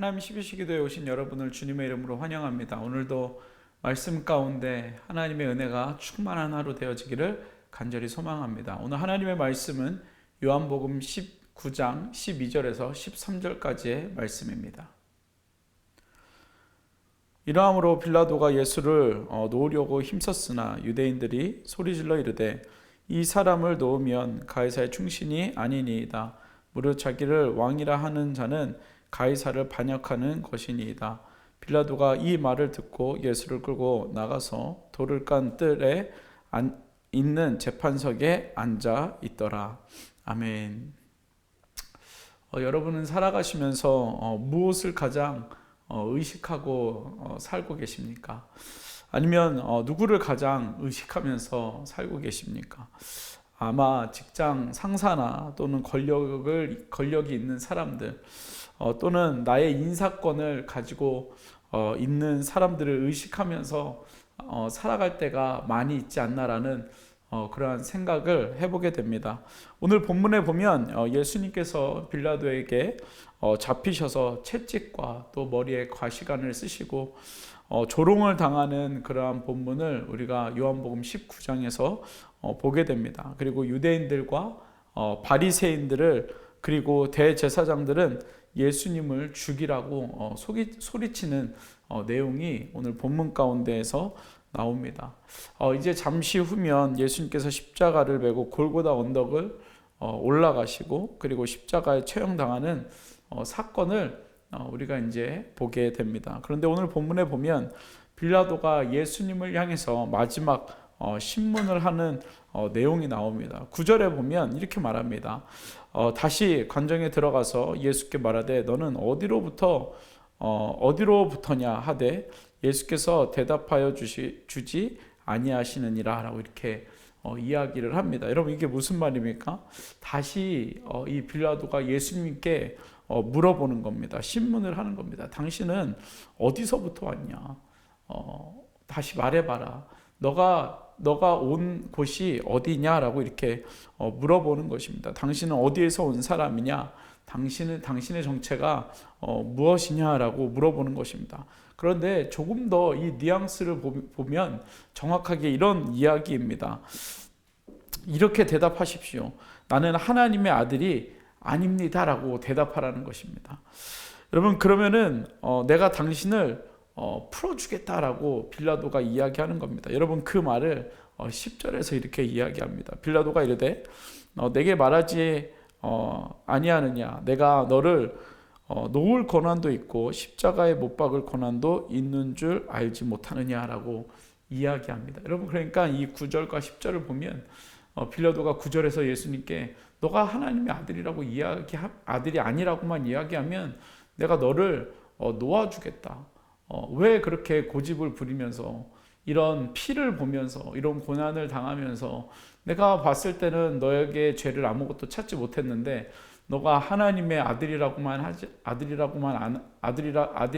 하나님 12시 기도에 오신 여러분을 주님의 이름으로 환영합니다. 오늘도 말씀 가운데 하나님의 은혜가 충만한 하루 되어지기를 간절히 소망합니다. 오늘 하나님의 말씀은 요한복음 19장 12절에서 13절까지의 말씀입니다. 이러함으로 빌라도가 예수를 놓으려고 힘썼으나 유대인들이 소리질러 이르되 이 사람을 놓으면 가이사의 충신이 아니니이다. 무릇 자기를 왕이라 하는 자는 가이사를 반역하는 것이니이다. 빌라도가 이 말을 듣고 예수를 끌고 나가서 돌을 깐 뜰에 있는 재판석에 앉아 있더라. 아멘. 여러분은 살아가시면서 무엇을 가장 의식하고 살고 계십니까? 아니면 누구를 가장 의식하면서 살고 계십니까? 아마 직장 상사나 또는 권력이 있는 사람들, 또는 나의 인사권을 가지고 있는 사람들을 의식하면서 살아갈 때가 많이 있지 않나라는 그러한 생각을 해보게 됩니다. 오늘 본문에 보면 예수님께서 빌라도에게 잡히셔서 채찍과 또 머리에 과시관을 쓰시고 조롱을 당하는 그러한 본문을 우리가 요한복음 19장에서 보게 됩니다. 그리고 유대인들과 바리새인들을 그리고 대제사장들은 예수님을 죽이라고 소리치는 내용이 오늘 본문 가운데에서 나옵니다. 이제 잠시 후면 예수님께서 십자가를 메고 골고다 언덕을 올라가시고 그리고 십자가에 처형당하는 사건을 우리가 이제 보게 됩니다. 그런데 오늘 본문에 보면 빌라도가 예수님을 향해서 마지막 신문을 하는 내용이 나옵니다. 9절에 보면 이렇게 말합니다. 다시 관정에 들어가서 예수께 말하되 너는 어디로부터냐 하되 예수께서 대답하여 주지 아니하시느니라 라고 이렇게 이야기를 합니다. 여러분 이게 무슨 말입니까? 다시 이 빌라도가 예수님께 물어보는 겁니다. 신문을 하는 겁니다. 당신은 어디서부터 왔냐? 다시 말해봐라. 너가 온 곳이 어디냐라고 이렇게 물어보는 것입니다. 당신은 어디에서 온 사람이냐? 당신의 정체가 무엇이냐라고 물어보는 것입니다. 그런데 조금 더 이 뉘앙스를 보면 정확하게 이런 이야기입니다. 이렇게 대답하십시오. 나는 하나님의 아들이 아닙니다라고 대답하라는 것입니다. 여러분 그러면은 내가 당신을 풀어주겠다라고 빌라도가 이야기하는 겁니다. 여러분 그 말을 10절에서 이렇게 이야기합니다. 빌라도가 이르되 내게 말하지 아니하느냐 내가 너를 놓을 권한도 있고 십자가에 못 박을 권한도 있는 줄 알지 못하느냐라고 이야기합니다. 여러분 그러니까 이 9절과 10절을 보면 빌라도가 9절에서 예수님께 너가 하나님의 아들이라고 아들이 아니라고만 이야기하면 내가 너를 놓아주겠다. 왜 그렇게 고집을 부리면서 이런 피를 보면서 이런 고난을 당하면서 내가 봤을 때는 너에게 죄를 아무것도 찾지 못했는데 너가 하나님의 아들이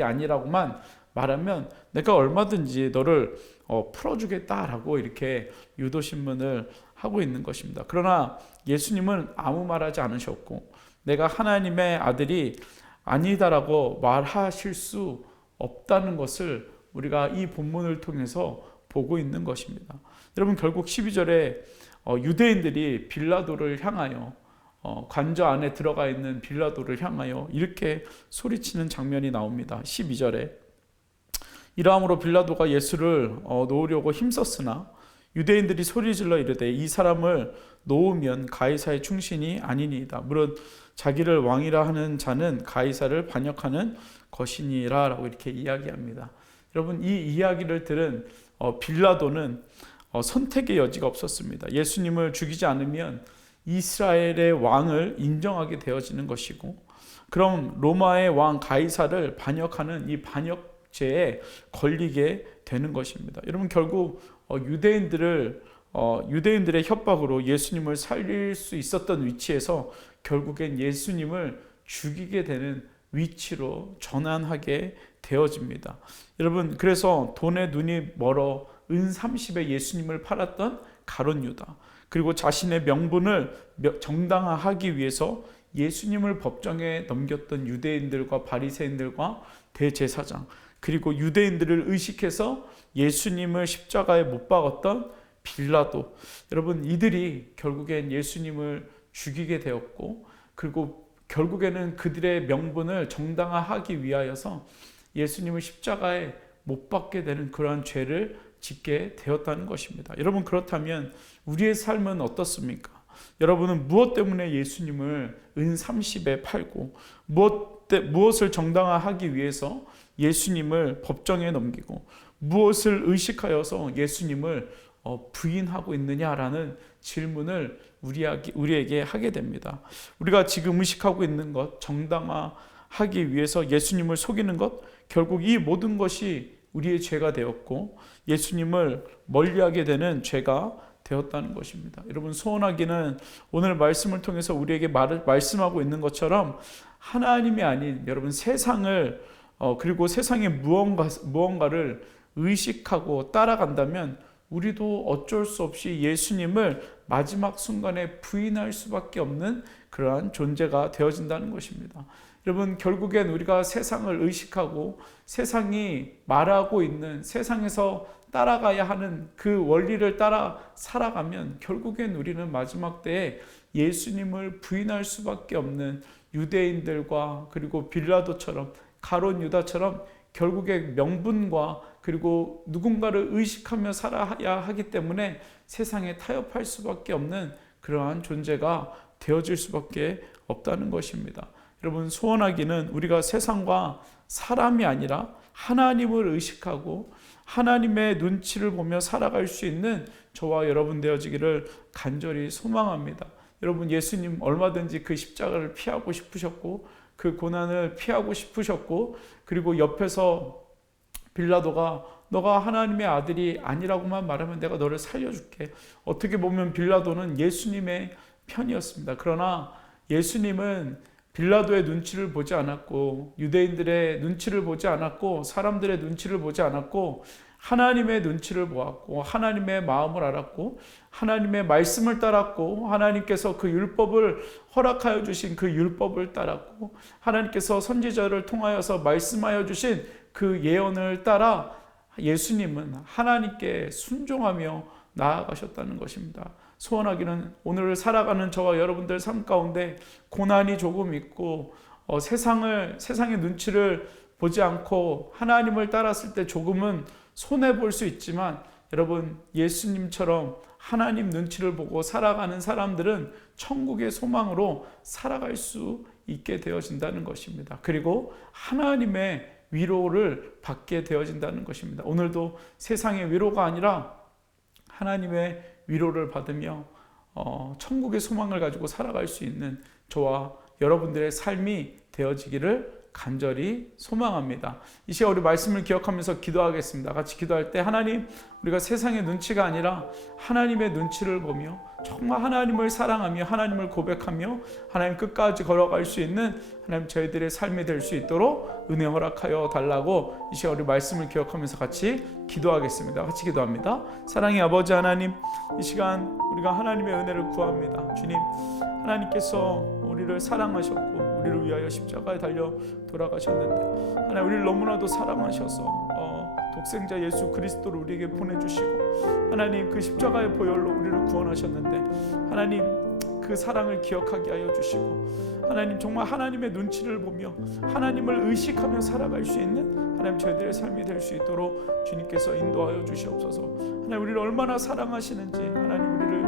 아니라고만 말하면 내가 얼마든지 너를 풀어주겠다라고 이렇게 유도신문을 하고 있는 것입니다. 그러나 예수님은 아무 말하지 않으셨고 내가 하나님의 아들이 아니다라고 말하실 수 없다는 것을 우리가 이 본문을 통해서 보고 있는 것입니다. 여러분 결국 12절에 유대인들이 빌라도를 향하여 관저 안에 들어가 있는 빌라도를 향하여 이렇게 소리치는 장면이 나옵니다. 12절에 이러함으로 빌라도가 예수를 놓으려고 힘썼으나 유대인들이 소리질러 이르되 이 사람을 놓으면 가이사의 충신이 아니니이다. 무릇 자기를 왕이라 하는 자는 가이사를 반역하는 것이니라 라고 이렇게 이야기합니다. 여러분 이 이야기를 들은 빌라도는 선택의 여지가 없었습니다. 예수님을 죽이지 않으면 이스라엘의 왕을 인정하게 되어지는 것이고 그럼 로마의 왕 가이사를 반역하는 이 반역죄에 걸리게 되는 것입니다. 여러분 결국 유대인들의 협박으로 예수님을 살릴 수 있었던 위치에서 결국엔 예수님을 죽이게 되는 위치로 전환하게 되어집니다. 여러분 그래서 돈에 눈이 멀어 은 30에 예수님을 팔았던 가룟 유다 그리고 자신의 명분을 정당화하기 위해서 예수님을 법정에 넘겼던 유대인들과 바리새인들과 대제사장, 그리고 유대인들을 의식해서 예수님을 십자가에 못 박았던 빌라도, 여러분 이들이 결국엔 예수님을 죽이게 되었고, 그리고 결국에는 그들의 명분을 정당화하기 위하여서 예수님을 십자가에 못 박게 되는 그러한 죄를 짓게 되었다는 것입니다. 여러분, 그렇다면 우리의 삶은 어떻습니까? 여러분은 무엇 때문에 예수님을 은 30에 팔고 무엇을 정당화하기 위해서 예수님을 법정에 넘기고 무엇을 의식하여서 예수님을 부인하고 있느냐라는 질문을 우리에게 하게 됩니다. 우리가 지금 의식하고 있는 것, 정당화하기 위해서 예수님을 속이는 것, 결국 이 모든 것이 우리의 죄가 되었고 예수님을 멀리하게 되는 죄가 되었다는 것입니다. 여러분, 소원하기는 오늘 말씀을 통해서 우리에게 말씀하고 있는 것처럼 하나님이 아닌 여러분 세상을 그리고 세상의 무언가를 의식하고 따라간다면 우리도 어쩔 수 없이 예수님을 마지막 순간에 부인할 수밖에 없는 그러한 존재가 되어진다는 것입니다. 여러분, 결국엔 우리가 세상을 의식하고 세상이 말하고 있는, 세상에서 따라가야 하는 그 원리를 따라 살아가면 결국엔 우리는 마지막 때에 예수님을 부인할 수밖에 없는 유대인들과 그리고 빌라도처럼, 가룟 유다처럼 결국에 명분과 그리고 누군가를 의식하며 살아야 하기 때문에 세상에 타협할 수밖에 없는 그러한 존재가 되어질 수밖에 없다는 것입니다. 여러분, 소원하기는 우리가 세상과 사람이 아니라 하나님을 의식하고 하나님의 눈치를 보며 살아갈 수 있는 저와 여러분 되어지기를 간절히 소망합니다. 여러분, 예수님 얼마든지 그 십자가를 피하고 싶으셨고 그 고난을 피하고 싶으셨고, 그리고 옆에서 빌라도가 너가 하나님의 아들이 아니라고만 말하면 내가 너를 살려줄게. 어떻게 보면 빌라도는 예수님의 편이었습니다. 그러나 예수님은 빌라도의 눈치를 보지 않았고 유대인들의 눈치를 보지 않았고 사람들의 눈치를 보지 않았고 하나님의 눈치를 보았고 하나님의 마음을 알았고 하나님의 말씀을 따랐고 하나님께서 그 율법을 허락하여 주신 그 율법을 따랐고 하나님께서 선지자를 통하여서 말씀하여 주신 그 예언을 따라 예수님은 하나님께 순종하며 나아가셨다는 것입니다. 소원하기는 오늘 살아가는 저와 여러분들 삶 가운데 고난이 조금 있고 세상의 눈치를 보지 않고 하나님을 따랐을 때 조금은 손해볼 수 있지만, 여러분, 예수님처럼 하나님 눈치를 보고 살아가는 사람들은 천국의 소망으로 살아갈 수 있게 되어진다는 것입니다. 그리고 하나님의 위로를 받게 되어진다는 것입니다. 오늘도 세상의 위로가 아니라 하나님의 위로를 받으며 천국의 소망을 가지고 살아갈 수 있는 저와 여러분들의 삶이 되어지기를 간절히 소망합니다. 이 시간 우리 말씀을 기억하면서 기도하겠습니다. 같이 기도할 때 하나님, 우리가 세상의 눈치가 아니라 하나님의 눈치를 보며 정말 하나님을 사랑하며 하나님을 고백하며 하나님 끝까지 걸어갈 수 있는 하나님 저희들의 삶이 될 수 있도록 은혜 허락하여 달라고 이 시간 우리 말씀을 기억하면서 같이 기도하겠습니다. 같이 기도합니다. 사랑의 아버지 하나님, 이 시간 우리가 하나님의 은혜를 구합니다. 주님, 하나님께서 우리를 사랑하셨고 우리를 위하여 십자가에 달려 돌아가셨는데 하나님, 우리를 너무나도 사랑하셔서 독생자 예수 그리스도를 우리에게 보내주시고 하나님 그 십자가의 보혈로 우리를 구원하셨는데 하나님 그 사랑을 기억하게 하여 주시고 하나님 정말 하나님의 눈치를 보며 하나님을 의식하며 살아갈 수 있는 하나님 저희들의 삶이 될 수 있도록 주님께서 인도하여 주시옵소서. 하나님, 우리를 얼마나 사랑하시는지, 하나님 우리를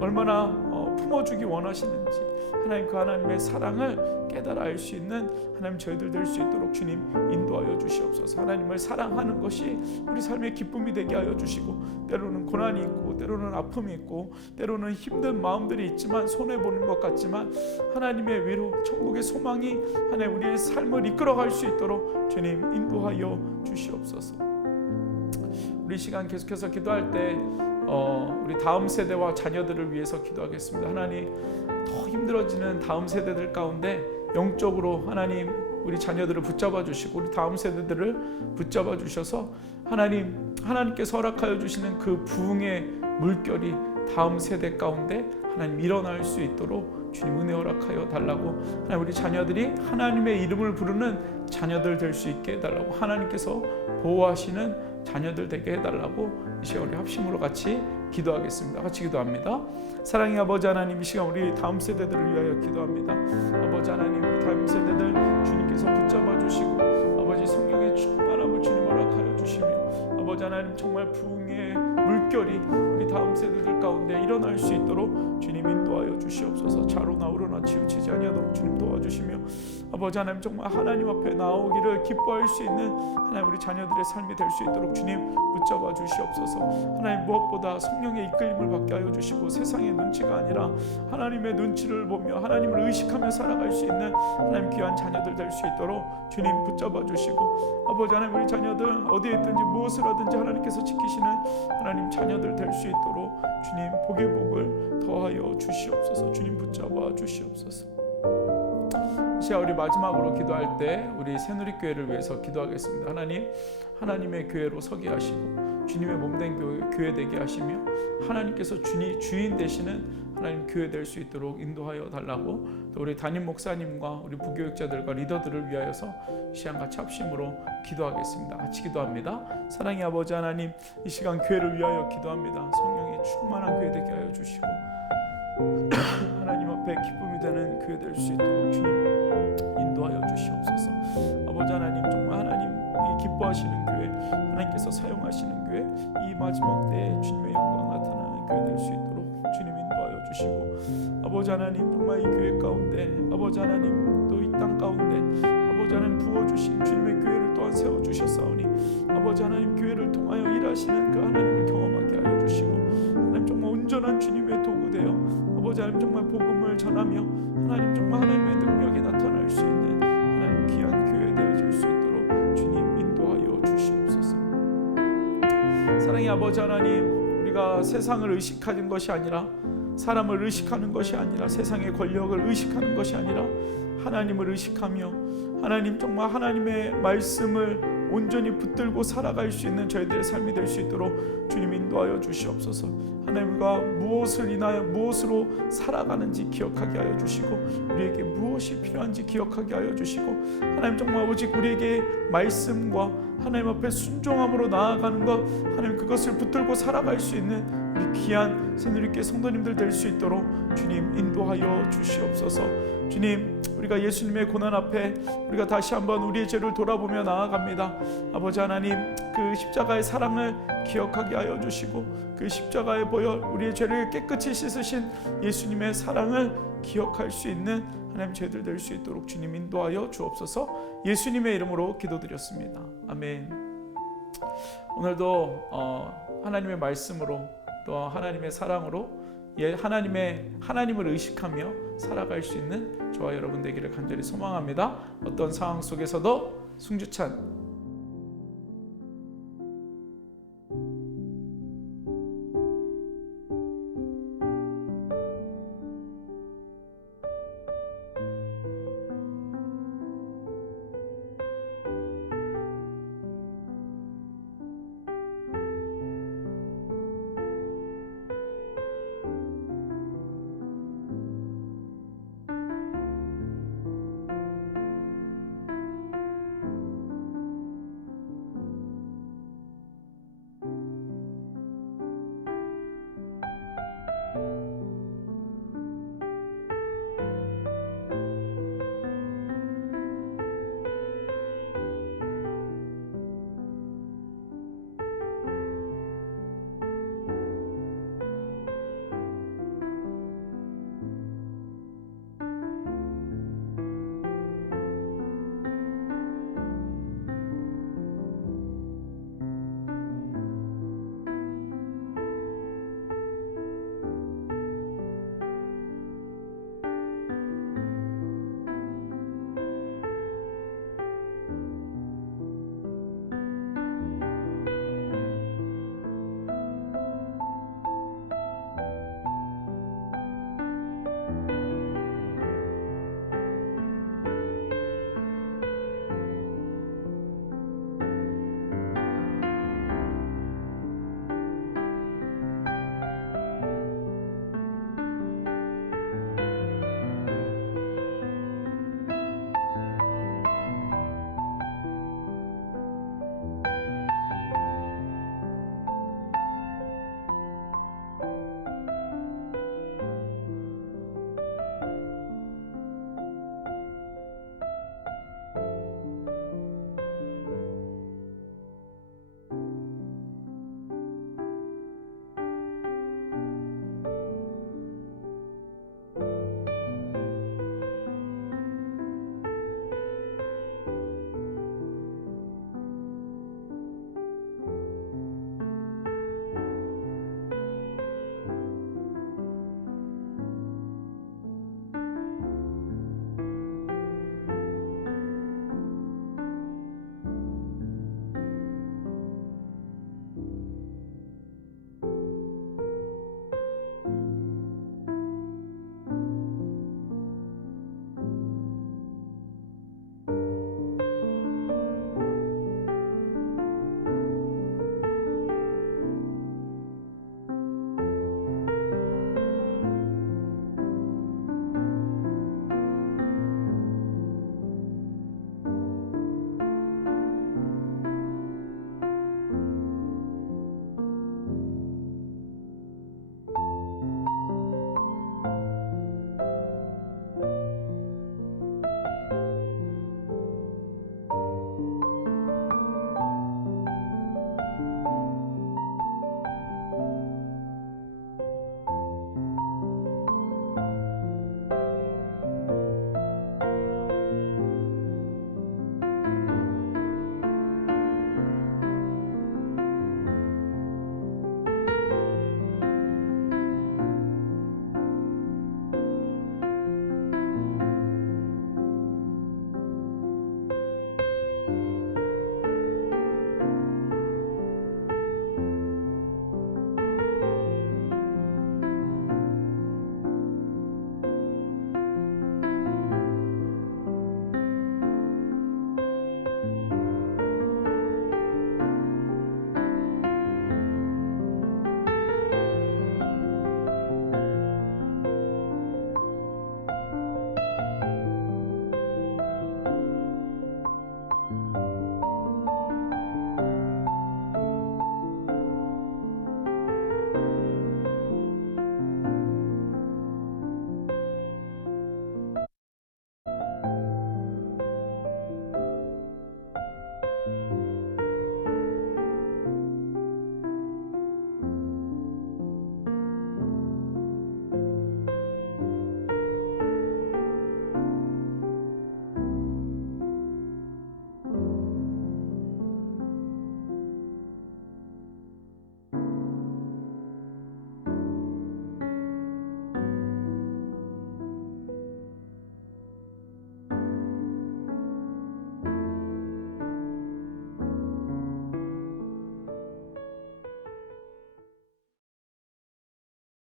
얼마나 품어주기 원하시는지 하나님 그 하나님의 사랑을 깨달아 알 수 있는 하나님 저희들 될 수 있도록 주님 인도하여 주시옵소서. 하나님을 사랑하는 것이 우리 삶의 기쁨이 되게 하여 주시고, 때로는 고난이 있고 때로는 아픔이 있고 때로는 힘든 마음들이 있지만 손해보는 것 같지만 하나님의 위로 천국의 소망이 하나님 우리의 삶을 이끌어갈 수 있도록 주님 인도하여 주시옵소서. 우리 시간 계속해서 기도할 때 우리 다음 세대와 자녀들을 위해서 기도하겠습니다. 하나님, 더 힘들어지는 다음 세대들 가운데 영적으로 하나님 우리 자녀들을 붙잡아 주시고 우리 다음 세대들을 붙잡아 주셔서 하나님께서 허락하여 주시는 그 부흥의 물결이 다음 세대 가운데 하나님 일어날 수 있도록 주님 은혜 허락하여 달라고, 하나님 우리 자녀들이 하나님의 이름을 부르는 자녀들 될 수 있게 해달라고, 하나님께서 보호하시는 자녀들 되게 해달라고 이 시간 우리 합심으로 같이 기도하겠습니다. 같이 기도합니다. 사랑의 아버지 하나님, 이 시간 우리 다음 세대들을 위하여 기도합니다. 아버지 하나님, 우리 다음 세대들 주님께서 붙잡아 주시고 아버지 성령의 충만함을 주님 허락하여 주시며 아버지 하나님 정말 부흥의 물결이 우리 다음 세대들 가운데 일어날 수 있도록 주님 인도하여 주시옵소서. 좌로나 우로나 치우치지 아니하도록 주님 도와주시며 아버지 하나님 정말 하나님 앞에 나오기를 기뻐할 수 있는 하나님 우리 자녀들의 삶이 될 수 있도록 주님 붙잡아 주시옵소서. 하나님 무엇보다 성령의 이끌림을 받게 하여 주시고 세상의 눈치가 아니라 하나님의 눈치를 보며 하나님을 의식하며 살아갈 수 있는 하나님 귀한 자녀들 될 수 있도록 주님 붙잡아 주시고 아버지 하나님 우리 자녀들 어디에 있든지 무엇을 하든지 하나님께서 지키시는 하나님 자녀들 될 수 있도록 주님 복의 복을 더하여 주시옵소서. 주님 붙잡아 주시옵소서. 시간 우리 마지막으로 기도할 때 우리 새누리교회를 위해서 기도하겠습니다. 하나님, 하나님의 교회로 서게 하시고 주님의 몸된 교회 되게 하시며 하나님께서 주인 되시는 하나님 교회 될 수 있도록 인도하여 달라고, 또 우리 담임 목사님과 우리 부교육자들과 리더들을 위하여서 시간 같이 합심으로 기도하겠습니다. 같이 기도합니다. 사랑의 아버지 하나님, 이 시간 교회를 위하여 기도합니다. 성령의 충만한 교회 되게 하여 주시고 하나님 앞에 기쁨이 되는 교회 될 수 있도록 주님 인도하여 주시옵소서. 아버지 하나님 정말 하나님이 기뻐하시는 교회, 하나님께서 사용하시는 교회, 이 마지막 때에 주님의 영광 나타나는 교회 될 수 있도록 주님 인도하여 주시고 아버지 하나님 정말 이 교회 가운데 아버지 하나님 또 이 땅 가운데 아버지 하나님 부어주신 주님의 교회를 또한 세워주셨사오니 아버지 하나님 교회를 통하여 일하시는 그 하나님을 경험하게 하여 주시고 하나님 정말 온전한 주님의 도구 되어 아버지 하나님 정말 복음을 전하며 하나님 정말 하나님의 능력이 나타날 수 있는 하나님 귀한 교회 되어질 수 있도록 주님 인도하여 주시옵소서. 사랑의 아버지 하나님, 우리가 세상을 의식하는 것이 아니라 사람을 의식하는 것이 아니라 세상의 권력을 의식하는 것이 아니라 하나님을 의식하며 하나님 정말 하나님의 말씀을 온전히 붙들고 살아갈 수 있는 저희들의 삶이 될 수 있도록 주님 인도하여 주시옵소서. 하나님과 무엇을 인하여 무엇으로 살아가는지 기억하게 하여 주시고 우리에게 무엇이 필요한지 기억하게 하여 주시고 하나님 정말 오직 우리에게 말씀과 하나님 앞에 순종함으로 나아가는 것, 하나님 그것을 붙들고 살아갈 수 있는 우리 귀한 새누리교회 성도님들 될 수 있도록 주님 인도하여 주시옵소서. 주님, 우리가 예수님의 고난 앞에 우리가 다시 한번 우리의 죄를 돌아보며 나아갑니다. 아버지 하나님, 그 십자가의 사랑을 기억하게 하여 주시고 그 십자가에 보여 우리의 죄를 깨끗이 씻으신 예수님의 사랑을 기억할 수 있는 하나님 저희들 될 수 있도록 주님 인도하여 주옵소서. 예수님의 이름으로 기도드렸습니다. 아멘. 오늘도 하나님의 말씀으로 또 하나님의 사랑으로 하나님을 의식하며 살아갈 수 있는 저와 여러분 되기를 간절히 소망합니다. 어떤 상황 속에서도 승주찬